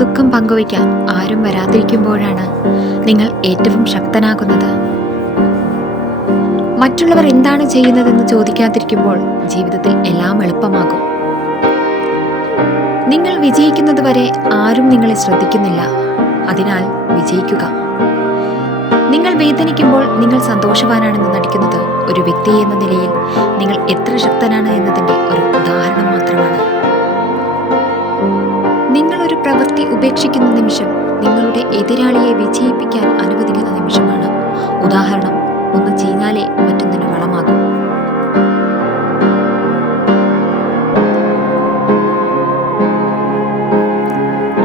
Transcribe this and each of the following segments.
ദുഃഖം പങ്കുവയ്ക്കാൻ ആരും വരാതിരിക്കുമ്പോഴാണ് നിങ്ങൾ ഏറ്റവും ശക്തനാകുന്നത്. മറ്റുള്ളവർ എന്താണ് ചെയ്യുന്നതെന്ന് ചോദിക്കാതിരിക്കുമ്പോൾ ജീവിതത്തിൽ എല്ലാം എളുപ്പമാകും. നിങ്ങൾ വിജയിക്കുന്നത് വരെ ആരും നിങ്ങളെ ശ്രദ്ധിക്കുന്നില്ല. അതിനാൽ വിജയിക്കുക. നിങ്ങൾ വേദനിക്കുമ്പോൾ നിങ്ങൾ സന്തോഷവാനാണെന്ന് നടിക്കുന്നത് ഒരു വ്യക്തി എന്ന നിലയിൽ നിങ്ങൾ എത്ര ശക്തനാണ് എന്നതിൻ്റെ ഒരു ഉദാഹരണം മാത്രമാണ്. നിങ്ങൾ ഒരു പ്രവൃത്തി ഉപേക്ഷിക്കുന്ന നിമിഷം നിങ്ങളുടെ എതിരാളിയെ വിജയിപ്പിക്കാൻ അനുവദിക്കുന്ന നിമിഷമാണ്. ഉദാഹരണം, ഒന്ന് ചീഞ്ഞാലേ മറ്റൊന്നിന് വളമാകും.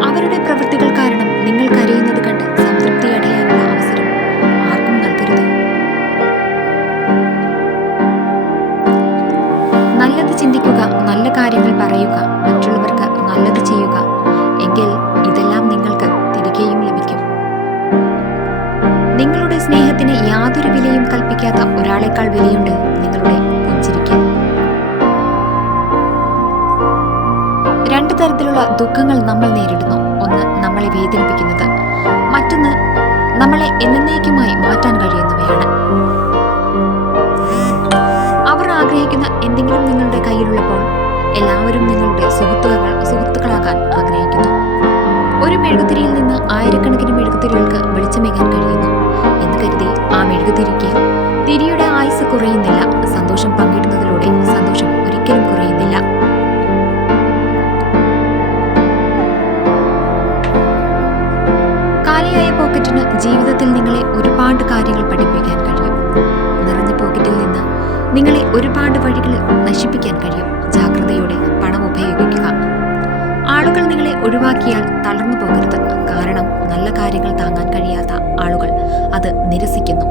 അവരുടെ പ്രവൃത്തികൾ കാരണം നിങ്ങൾ കരയുന്നത് കണ്ട് സംതൃപ്തി അടയാനുള്ള അവസരം ആർക്കും നൽകരുത്. നല്ലത് ചിന്തിക്കുക, നല്ല കാര്യങ്ങൾ പറയുക, മറ്റുള്ളവർക്ക് നല്ലത് ചെയ്യുക. എങ്കിൽ ഇതെല്ലാം നിങ്ങൾക്ക് തിരികെയും ലഭിക്കും. നിങ്ങളുടെ സ്നേഹത്തിന് യാതൊരു വിലയും കൽപ്പിക്കാത്ത ഒരാളെക്കാൾ വിലയുണ്ട് നിങ്ങളുടെ പുഞ്ചിരിക്ക്. രണ്ട് തരത്തിലുള്ള ദുഃഖങ്ങൾ നമ്മൾ നേരിടുന്നു. ഒന്ന് നമ്മളെ വേദനിപ്പിക്കുന്നത്, മറ്റൊന്ന് നമ്മളെ എന്നേക്കുമായി മാറ്റാൻ കഴിയുന്നവയാണ്. അവർ ആഗ്രഹിക്കുന്ന എന്തെങ്കിലും നിങ്ങളുടെ കയ്യിലുള്ളപ്പോൾ എല്ലാവരും നിങ്ങളുടെ സുഹൃത്തുക്കളാകാൻ ആഗ്രഹിക്കുന്നു. ഒരു മെഴുകുതിരിയിൽ നിന്ന് ആയിരക്കണക്കിന് മെഴുകുതിരികൾക്ക് വെളിച്ചമേകാൻ കഴിയുന്നു എന്ന് കരുതി ആ മെഴുകുതിരിക്ക് തിരിയുടെ ആയുസ് കുറയുന്നില്ല. സന്തോഷം പങ്കിടുന്നതിലൂടെ സന്തോഷം ഒരിക്കലും കുറയുന്നില്ല. കാലിയായ പോക്കറ്റിന് ജീവിതത്തിൽ നിങ്ങളെ ഒരുപാട് കാര്യങ്ങൾ പഠിപ്പിക്കാൻ കഴിയും. നിറഞ്ഞ പോക്കറ്റിൽ നിന്ന് നിങ്ങളെ ഒരുപാട് വഴികളിൽ നശിപ്പിക്കാൻ കഴിയും. ജാഗ്രതയോടെ പണം ഉപയോഗിക്കുക. ആളുകൾ നിങ്ങളെ ഒഴിവാക്കിയാൽ തളർന്നു പോകരുത്. കാരണം നല്ല കാര്യങ്ങൾ താങ്ങാൻ കഴിയാത്ത ആളുകൾ അത് നിരസിക്കുന്നു.